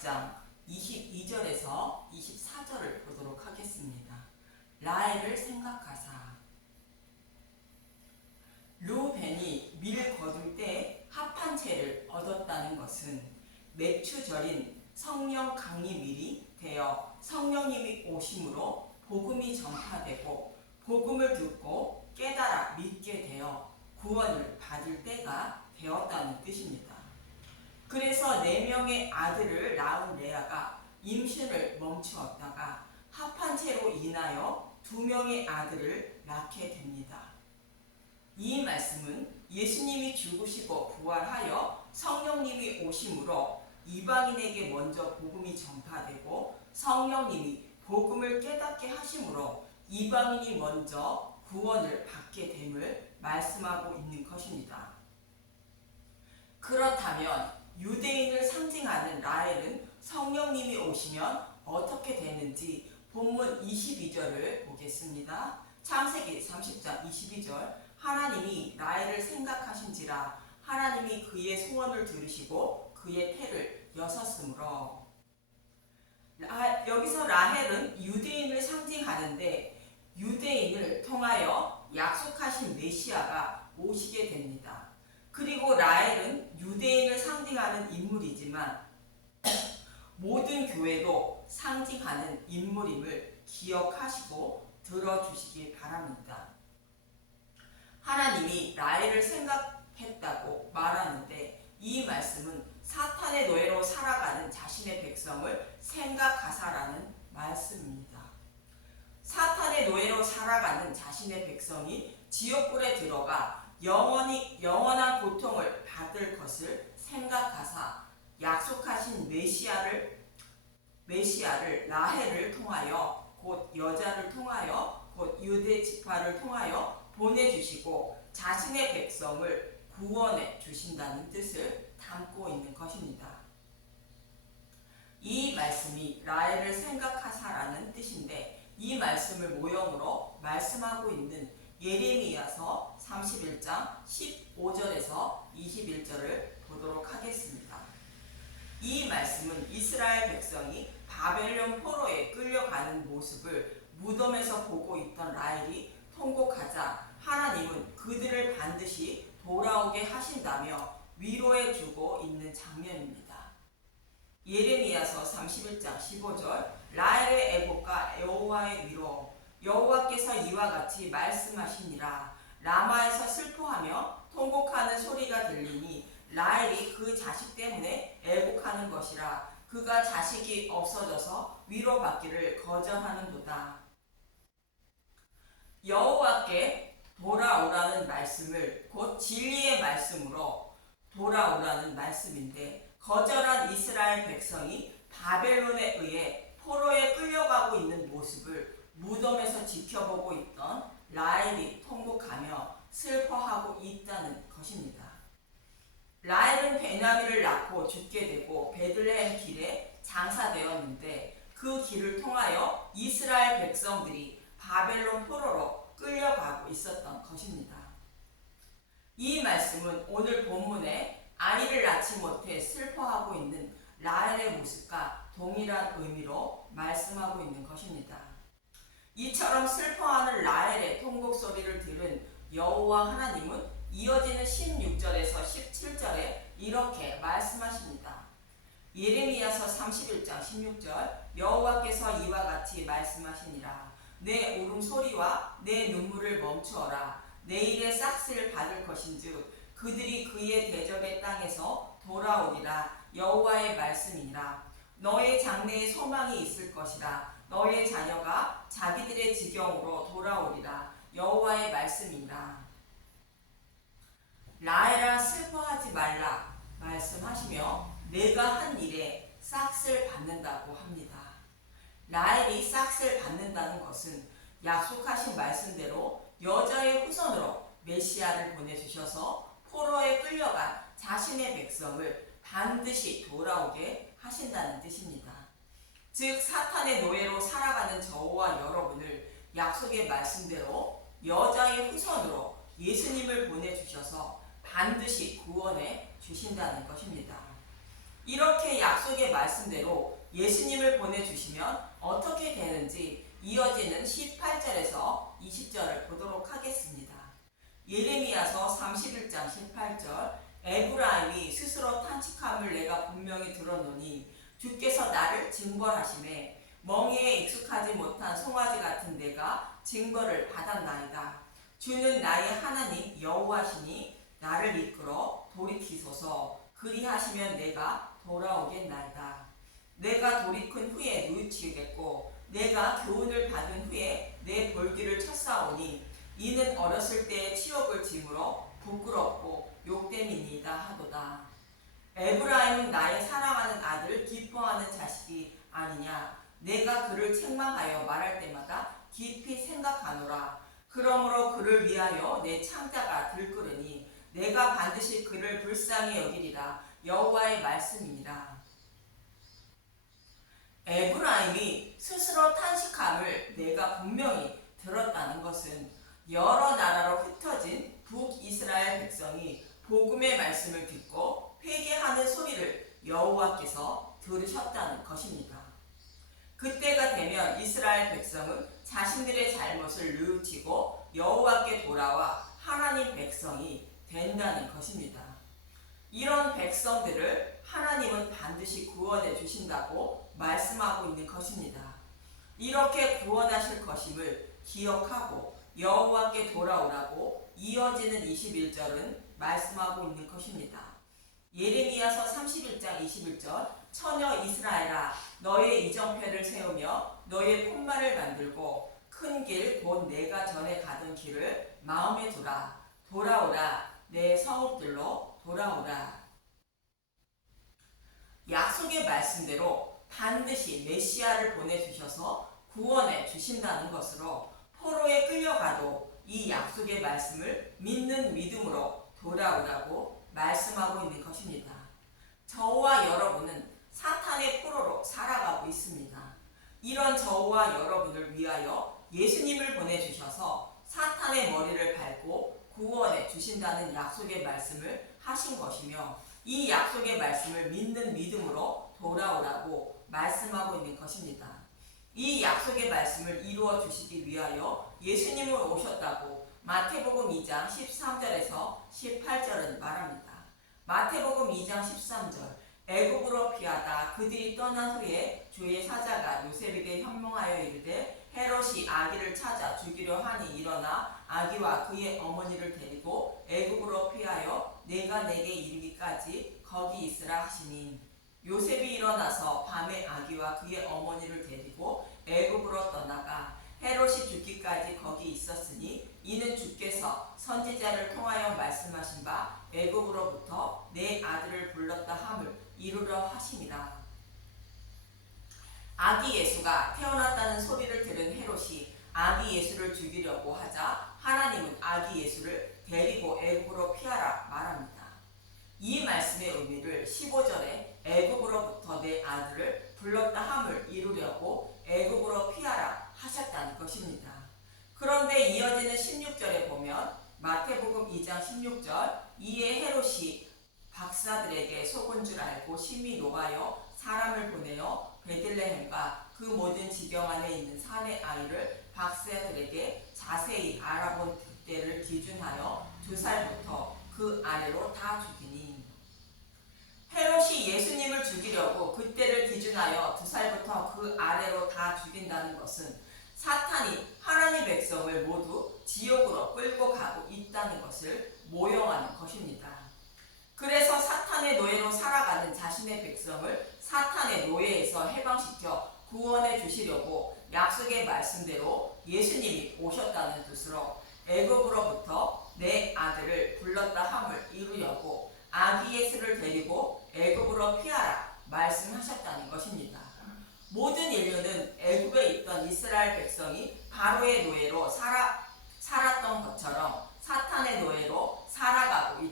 30장 22절에서 24절을 보도록 하겠습니다. 라헬을 생각하사. 르우벤이 밀 거둘 때 합한 채를 얻었다는 것은 매추절인 성령 강림일이 되어 성령님이 오심으로 복음이 전파되고 복음을 듣고 깨달아 믿게 되어 구원을 받을 때가 되었다는 뜻입니다. 그래서 4명의 아들을 낳은 레아가 임신을 멈추었다가 합한 채로 인하여 2명의 아들을 낳게 됩니다. 이 말씀은 예수님이 죽으시고 부활하여 성령님이 오심으로 이방인에게 먼저 복음이 전파되고 성령님이 복음을 깨닫게 하심으로 이방인이 먼저 구원을 받게 됨을 말씀하고 있는 것입니다. 그렇다면 유대인을 상징하는 라헬은 성령님이 오시면 어떻게 되는지 본문 22절을 보겠습니다. 창세기 30장 22절. 하나님이 라헬을 생각하신지라 하나님이 그의 소원을 들으시고 그의 태를 여섰으므로. 여기서 라헬은 유대인을 상징하는데 유대인을 통하여 약속하신 메시아가 오시게 됩니다. 그리고 라헬은 유대인을 상징하는 인물이지만 모든 교회도 상징하는 인물임을 기억하시고 들어주시기 바랍니다. 하나님이 라헬을 생각했다고 말하는데 이 말씀은 사탄의 노예로 살아가는 자신의 백성을 생각하사라는 말씀입니다. 사탄의 노예로 살아가는 자신의 백성이 지옥불에 들어가 영원한 고통을 받을 것을 생각하사 약속하신 메시아를 라헬을 통하여 곧 여자를 통하여 곧 유대 지파를 통하여 보내주시고 자신의 백성을 구원해 주신다는 뜻을 담고 있는 것입니다. 이 말씀이 라헬을 생각하사라는 뜻인데 이 말씀을 모형으로 말씀하고 있는 예레미야서 31장 15절에서 21절을 보도록 하겠습니다. 이 말씀은 이스라엘 백성이 바벨론 포로에 끌려가는 모습을 무덤에서 보고 있던 라헬이 통곡하자 하나님은 그들을 반드시 돌아오게 하신다며 위로해 주고 있는 장면입니다. 예레미야서 31장 15절. 라헬의 애곡과 여호와의 위로. 여호와께서 이와 같이 말씀하시니라. 라마에서 슬퍼하며 통곡하는 소리가 들리니 라헬이 그 자식 때문에 애곡하는 것이라. 그가 자식이 없어져서 위로받기를 거절하는도다. 여호와께 돌아오라는 말씀을 곧 진리의 말씀으로 돌아오라는 말씀인데 거절한 이스라엘 백성이 바벨론에 의해 포로에 끌려가고 있는 모습을 무덤에서 지켜보고 있던 라헬이 통곡하며 슬퍼하고 있다는 것입니다. 라헬은 베냐민을 낳고 죽게 되고 베들레헴 길에 장사되었는데 그 길을 통하여 이스라엘 백성들이 바벨론 포로로 끌려가고 있었던 것입니다. 이 말씀은 오늘 본문에 아이를 낳지 못해 슬퍼하고 있는 라헬의 모습과 동일한 의미로 말씀하고 있는 것입니다. 이처럼 슬퍼하는 라헬의 통곡 소리를 들은 여호와 하나님은 이어지는 16절에서 17절에 이렇게 말씀하십니다. 예레미야서 31장 16절. 여호와께서 이와 같이 말씀하시니라. 내 울음소리와 내 눈물을 멈추어라. 내일의 싹쓸 받을 것인즉 그들이 그의 대적의 땅에서 돌아오리라. 여호와의 말씀이니라. 너의 장래에 소망이 있을 것이라. 너의 자녀가 자기들의 지경으로 돌아오리라. 여호와의 말씀이니라. 라헬아 슬퍼하지 말라 말씀하시며 내가 한 일에 싹쓸 받는다고 합니다. 라헬이 싹쓸 받는다는 것은 약속하신 말씀대로 여자의 후손으로 메시아를 보내주셔서 포로에 끌려간 자신의 백성을 반드시 돌아오게 하신다는 뜻입니다. 즉 사탄의 노예로 살아가는 저와 여러분을 약속의 말씀대로 여자의 후손으로 예수님을 보내주셔서 반드시 구원해 주신다는 것입니다. 이렇게 약속의 말씀대로 예수님을 보내주시면 어떻게 되는지 이어지는 18절에서 20절을 보도록 하겠습니다. 예레미야서 31장 18절 에브라임이 스스로 탄식함을 내가 분명히 들었노니 주께서 나를 징벌하심에 멍에에 익숙하지 못한 송아지 같은 내가 징벌을 받았나이다. 주는 나의 하나님 여호와시니 나를 이끌어 돌이키소서. 그리하시면 내가 돌아오겠나이다. 내가 돌이킨 후에 뉘우치겠고 내가 교훈을 받은 후에 내 볼기를 쳤사오니 이는 어렸을 때의 치욕을 짐으로 부끄럽고 욕됨이니이다 하도다. 에브라임은 나의 사랑하는 아들 기뻐하는 자식이 아니냐. 내가 그를 책망하여 말할 때마다 깊이 생각하노라. 그러므로 그를 위하여 내 창자가 들끓으니 내가 반드시 그를 불쌍히 여기리라. 여호와의 말씀이니라. 에브라임이 스스로 탄식함을 내가 분명히 들었다는 것은 여러 나라로 흩어진 북이스라엘 백성이 복음의 말씀을 듣고 회개하는 소리를 여호와께서 들으셨다는 것입니다. 그때가 되면 이스라엘 백성은 자신들의 잘못을 뉘우치고 여호와께 돌아와 하나님 백성이 된다는 것입니다. 이런 백성들을 하나님은 반드시 구원해 주신다고 말씀하고 있는 것입니다. 이렇게 구원하실 것임을 기억하고 여호와께 돌아오라고 이어지는 21절은 말씀하고 있는 것입니다. 예레미야서 31장 21절 처녀 이스라엘아 너의 이정표를 세우며 너의 푯말을 만들고 큰 길 곧 내가 전에 가던 길을 마음에 두라. 돌아오라. 내 성읍들로 돌아오라. 약속의 말씀대로 반드시 메시아를 보내주셔서 구원해 주신다는 것으로 포로에 끌려가도 이 약속의 말씀을 믿는 믿음으로 돌아오라고 말씀하고 있는 것입니다. 저와 여러분은 사탄의 포로로 살아가고 있습니다. 이런 저와 여러분을 위하여 예수님을 보내주셔서 사탄의 머리를 밟고 구원해 주신다는 약속의 말씀을 하신 것이며 이 약속의 말씀을 믿는 믿음으로 돌아오라고 말씀하고 있는 것입니다. 이 약속의 말씀을 이루어 주시기 위하여 예수님은 오셨다고 마태복음 2장 13절에서 18절은 말합니다. 마태복음 2장 13절 애굽으로 피하다 그들이 떠난 후에 주의 사자가 요셉에게 현몽하여 이르되 헤롯이 아기를 찾아 죽이려 하니 일어나 아기와 그의 어머니를 데리고 애굽으로 피하여 내가 내게 이르기까지 거기 있으라 하시니 요셉이 일어나서 밤에 아기와 그의 어머니를 데리고 애굽으로 떠나가 헤롯이 죽기까지 거기 있었으니 이는 주께서 선지자를 통하여 말씀하신 바 애굽으로부터 내 아들을 불렀다 함을 이루려 하심이라. 아기 예수가 태어났다는 소리를 들은 헤롯이 아기 예수를 죽이려고 하자 하나님은 아기 예수를 데리고 애굽으로 피하라 말합니다. 이 말씀의 의미를 15절에 애굽으로부터 내 아들을 불렀다 함을 이루려고 애굽으로 피하라 하셨다는 것입니다. 그런데 이어지는 16절에 보면 마태복음 2장 16절 이에 헤롯이 박사들에게 속은 줄 알고 심히 노하여 사람을 보내어 베들레헴과 그 모든 지경 안에 있는 산의 아이를 박사들에게 자세히 알아본 그때를 기준하여 2살부터 그 아래로 다 죽이니 헤롯이 예수님을 죽이려고 그때를 기준하여 2살부터 그 아래로 다 죽인다는 것은 사탄이 하나님의 백성을 모두 지옥으로 끌고 가고 있다는 것을 모형하는 것입니다. 그래서 사탄의 노예로 살아가는 자신의 백성을 사탄의 노예에서 해방시켜 구원해 주시려고 약속의 말씀대로 예수님이 오셨다는 뜻으로 애굽으로부터 내 아들을 불렀다 함을 이루려고 아기 예수를 데리고 애굽으로 피하라 말씀하셨다는 것입니다. 모든 인류는 애굽에 있던 이스라엘 백성이 바로의 노예로 살았던 것처럼 사탄의 노예로 살아가고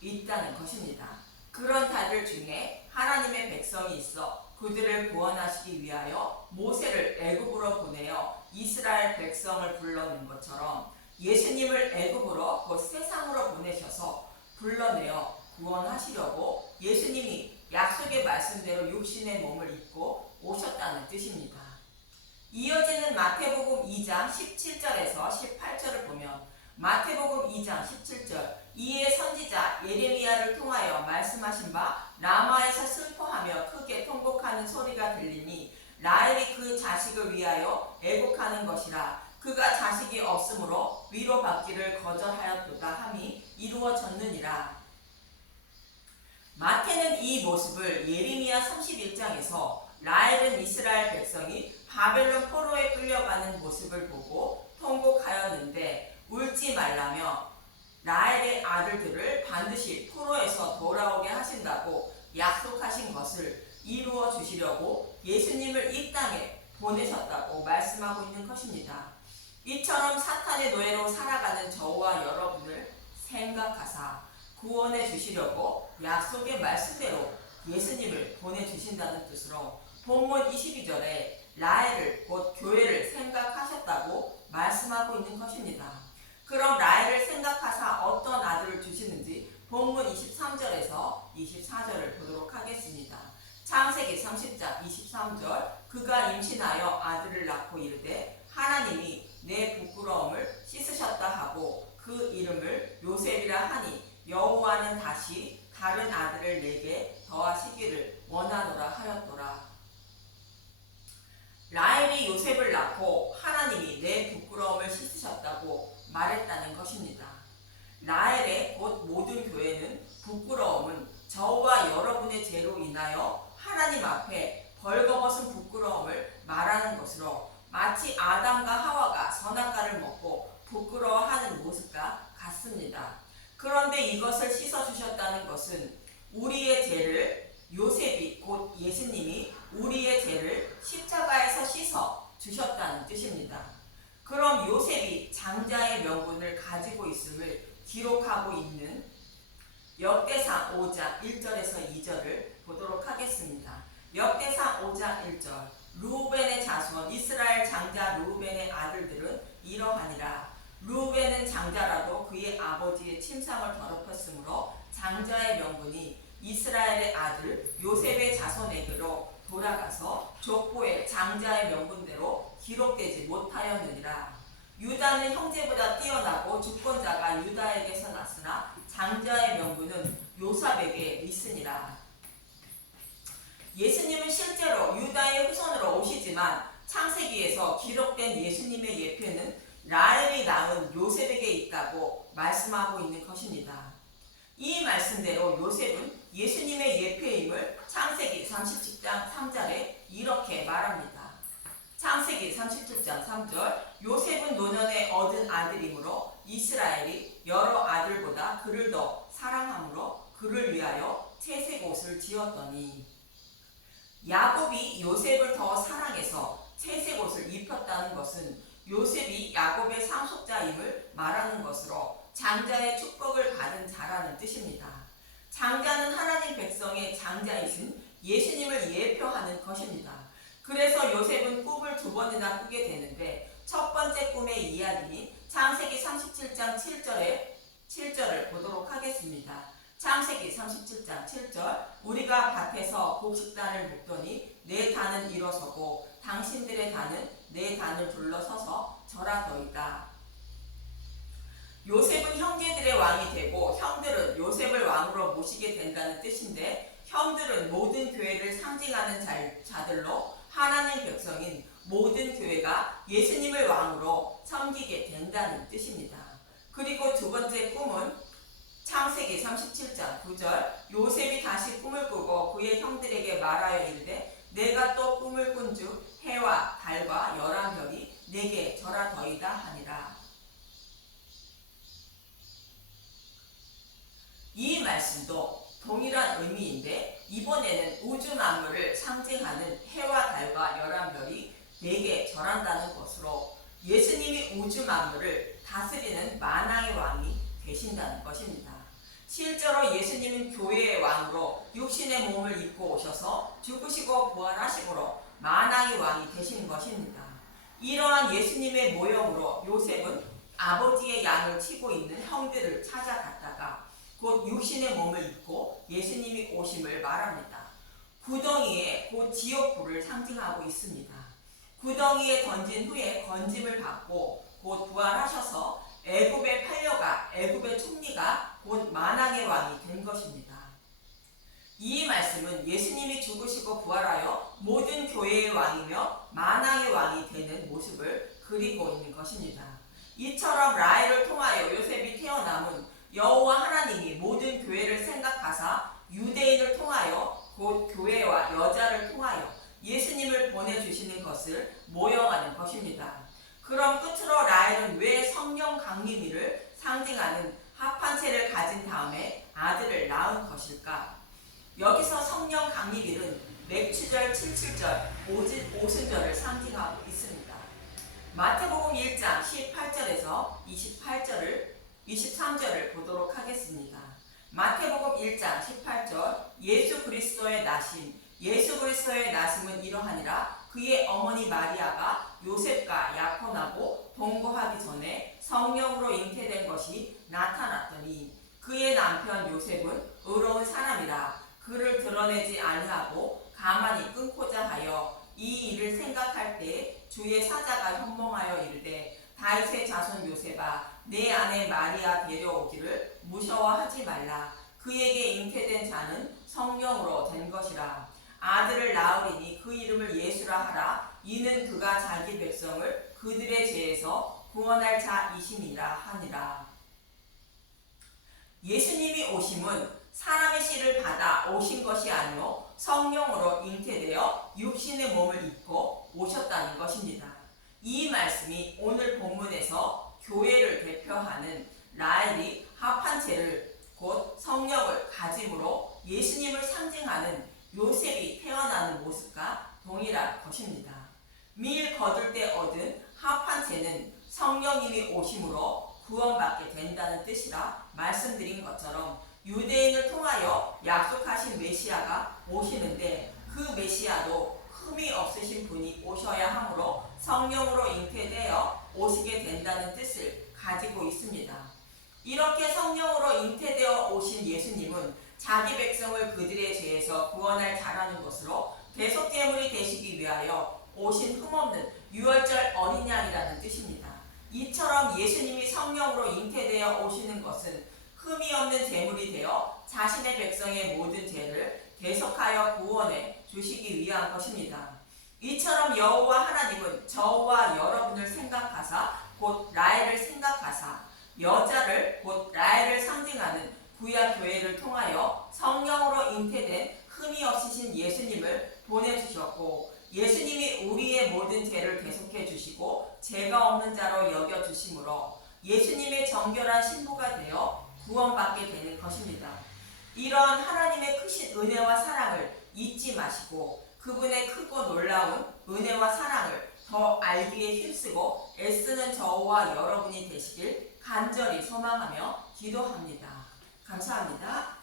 있다는 것입니다. 그런 자들 중에 하나님의 백성이 있어 그들을 구원하시기 위하여 모세를 애굽으로 보내어 이스라엘 백성을 불러낸 것처럼 예수님을 애굽으로 곧 세상으로 보내셔서 불러내어 구원하시려고 예수님이 약속의 말씀대로 육신의 몸을 입고 오셨다는 뜻입니다. 이어지는 마태복음 2장 17절에서 18절을 보면 마태복음 2장 17절 이에 선지자 예레미야를 통하여 말씀하신 바 라마에서 슬퍼하며 크게 통곡하는 소리가 들리니 라헬이 그 자식을 위하여 애곡하는 것이라. 그가 자식이 없으므로 위로받기를 거절하였도다 함이 이루어졌느니라. 마태는 이 모습을 예레미야 31장에서 라헬은 이스라엘 백성이 바벨론 포로에 끌려가는 모습을 보고 통곡하였는데 울지 말라며 라헬의 아들들을 반드시 포로에서 돌아오게 하신다고 약속하신 것을 이루어 주시려고 예수님을 이 땅에 보내셨다고 말씀하고 있는 것입니다. 이처럼 사탄의 노예로 살아가는 저와 여러분을 생각하사 구원해 주시려고 약속의 말씀대로 예수님을 보내주신다는 뜻으로 본문 22절에 라헬을 곧 교회를 생각하셨다고 말씀하고 있는 것입니다. 그럼 라헬을 생각하사 어떤 아들을 주시는지 본문 23절에서 24절을 보도록 하겠습니다. 창세기 30장 23절 그가 임신하여 아들을 낳고 이르되 하나님이 내 부끄러움을 씻으셨다 하고 그 이름을 요셉이라 하니 여호와는 다시 다른 아들을 내게 더하시기를 원하노라 하였더라. 라헬이 요셉을 낳고 하나님이 내 부끄러움을 씻으셨다고 말했다는 것입니다. 라헬의 곧 모든 교회는 부끄러움은 저와 여러분의 죄로 인하여 하나님 앞에 벌거벗은 부끄러움을 말하는 것으로 마치 아담과 하와가 선악과를 먹고 부끄러워하는 모습과 같습니다. 그런데 이것을 씻어주셨다는 것은 우리의 죄를 요셉이 곧 예수님이 우리의 죄를 십자가에서 씻어 주셨다는 뜻입니다. 그럼 요셉이 장자의 명분을 가지고 있음을 기록하고 있는 역대상 5장 1절에서 2절을 보도록 하겠습니다. 역대상 5장 1절 르우벤의 자손 이스라엘 장자 르우벤의 아들들은 이러하니라. 르우벤은 장자라도 그의 아버지의 침상을 더럽혔으므로 장자의 명분이 이스라엘의 아들 요셉의 자손에게로 돌아가서 족보에 장자의 명분대로 기록되지 못하였느니라. 유다는 형제보다 뛰어나고 주권자가 유다에게서 났으나 장자의 명분은 요셉에게 있으니라. 예수님은 실제로 유다의 후손으로 오시지만 창세기에서 기록된 예수님의 예표는 라헬이 낳은 요셉에게 있다고 말씀하고 있는 것입니다. 이 말씀대로 요셉은 예수님의 예표임을 창세기 37장 3절에 이렇게 말합니다. 창세기 37장 3절 요셉은 노년에 얻은 아들이므로 이스라엘이 여러 아들보다 그를 더 사랑함으로 그를 위하여 채색 옷을 지었더니 야곱이 요셉을 더 사랑해서 채색 옷을 입혔다는 것은 요셉이 야곱의 상속자임을 말하는 것으로 장자의 축복을 받은 자라는 뜻입니다. 장자는 하나님 백성의 장자이신 예수님을 예표하는 것입니다. 그래서 요셉은 꿈을 두 번이나 꾸게 되는데 첫 번째 꿈의 이야기인 창세기 37장 7절을 보도록 하겠습니다. 창세기 37장 7절 우리가 밭에서 곡식단을 묶더니 내 단은 일어서고 당신들의 단은 내 단을 둘러서서 절하더이다. 요셉은 형제들의 왕이 되고 형들은 요셉을 왕으로 모시게 된다는 뜻인데 형들은 모든 교회를 상징하는 자들로 하나님 백성인 모든 교회가 예수님을 왕으로 섬기게 된다는 뜻입니다. 그리고 두 번째 꿈은 창세기 37장 9절 요셉이 다시 꿈을 꾸고 그의 형들에게 말하여 이르되 내가 또 꿈을 꾼즉 해와 달과 열한 별이 내게 절하더이다 하니라. 이 말씀도 동일한 의미인데 이번에는 우주 만물을 상징하는 해와 달과 열한 별이 내게 절한다는 것으로 예수님이 우주 만물을 다스리는 만왕의 왕이 되신다는 것입니다. 실제로 예수님은 교회의 왕으로 육신의 몸을 입고 오셔서 죽으시고 부활하심으로 만왕의 왕이 되신 것입니다. 이러한 예수님의 모형으로 요셉은 아버지의 양을 치고 있는 형들을 찾아갔다가 곧 육신의 몸을 입고 예수님이 오심을 말합니다. 구덩이에 곧 지옥불을 상징하고 있습니다. 구덩이에 던진 후에 건짐을 받고 곧 부활하셔서 애굽에 팔려가 애굽의 총리가 곧 만왕의 왕이 된 것입니다. 이 말씀은 예수님이 죽으시고 부활하여 모든 교회의 왕이며 만왕의 왕이 되는 모습을 그리고 있는 것입니다. 이처럼 라헬을 통하여 요셉이 태어남은 여호와 하나님이 모든 교회를 생각하사 유대인을 통하여 곧 교회와 여자를 통하여 예수님을 보내주시는 것을 모형하는 것입니다. 그럼 끝으로 라헬은 왜 성령 강림일을 상징하는 합한체를 가진 다음에 아들을 낳은 것일까? 여기서 성령 강림일은 맥추절 77절 오순절을 상징하고 있습니다. 마태복음 1장 18절에서 23절을 보도록 하겠습니다. 마태복음 1장 18절 예수 그리스도의 나심은 이러하니라. 그의 어머니 마리아가 요셉과 약혼하고 동거하기 전에 성령으로 잉태된 것이 나타났더니 그의 남편 요셉은 의로운 사람이라. 그를 드러내지 아니하고 가만히 끊고자 하여 이 일을 생각할 때 주의 사자가 현몽하여 이르되 다윗의 자손 요셉아 내 아내 마리아 데려오기를 무서워하지 말라. 그에게 잉태된 자는 성령으로 된 것이라. 아들을 낳으리니 그 이름을 예수라 하라. 이는 그가 자기 백성을 그들의 죄에서 구원할 자이심이라 하니라. 예수님이 오심은 사람의 씨를 받아 오신 것이 아니요 성령으로 잉태되어 육신의 몸을 입고 오셨다는 것입니다. 이 말씀이 오늘 본문에서 교회를 대표하는 라헬이 합한체를 곧 성령을 가짐으로 예수님을 상징하는 요셉이 태어나는 모습과 동일한 것입니다. 밀 거둘 때 얻은 합한체는 성령님이 오심으로 구원받게 된다는 뜻이라 말씀드린 것처럼 유대인을 통하여 약속하신 메시아가 오시는데 그 메시아도 흠이 없으신 분이 오셔야 하므로 성령으로 잉태되어 오시게 된다는 뜻을 가지고 있습니다. 이렇게 성령으로 잉태되어 오신 예수님은 자기 백성을 그들의 죄에서 구원할 자라는 것으로 대속제물이 되시기 위하여 오신 흠없는 유월절 어린 양이라는 뜻입니다. 이처럼 예수님이 성령으로 잉태되어 오시는 것은 흠이 없는 제물이 되어 자신의 백성의 모든 죄를 대속하여 구원해 주시기 위한 것입니다. 이처럼 여호와 하나님은 저와 여러분을 생각하사 곧 라헬을 생각하사 여자를 곧 라헬을 상징하는 구약 교회를 통하여 성령으로 잉태된 흠이 없으신 예수님을 보내주셨고 예수님이 우리의 모든 죄를 대속해 주시고 죄가 없는 자로 여겨 주심으로 예수님의 정결한 신부가 되어 구원받게 되는 것입니다. 이러한 하나님의 크신 은혜와 사랑을 잊지 마시고 그분의 크고 놀라운 은혜와 사랑을 더 알기에 힘쓰고 애쓰는 저와 여러분이 되시길 간절히 소망하며 기도합니다. 감사합니다.